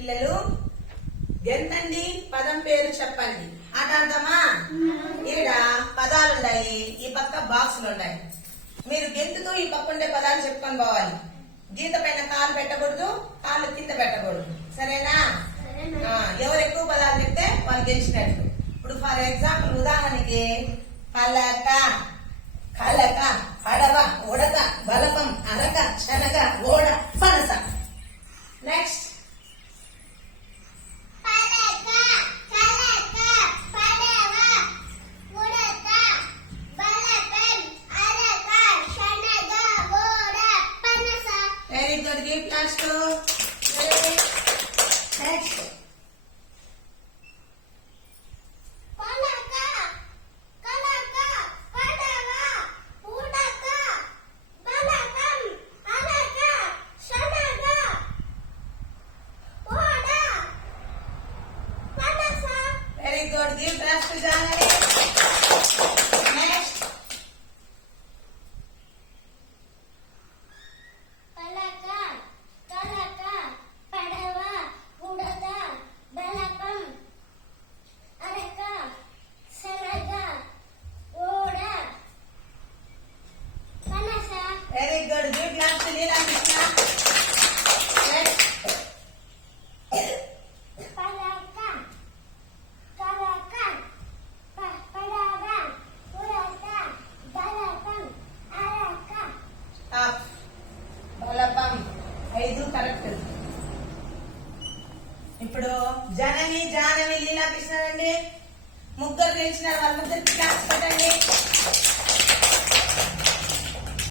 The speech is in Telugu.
పిల్లలు గెంతండి పదం పేరు చెప్పండి. ఆట ఆడదామా ఈడ పదాలు ఉన్నాయి ఈ పక్క బాక్సులు ఉన్నాయి మీరు గెంతుతూ ఈ పక్క ఉండే పదాలు చెప్పుకొని పోవాలి. గీత పైన కాలు పెట్టకూడదు కాళ్ళు కింద పెట్టకూడదు. సరేనా? ఎవరు ఎక్కువ పదాలు చెప్తే వాళ్ళు గెలిచినట్లు ఇప్పుడు ఫర్ ఎగ్జాంపుల్ ఉదాహరణకి కలక కలక పడవ ఉడక. Next. అరక టాప్ బలపం. ఐదు కరెక్ట్. ఇప్పుడు జనని జానవి లీలా కృష్ణ రండి ముగ్గురు తెలిసిన వాళ్ళ ముగ్గురు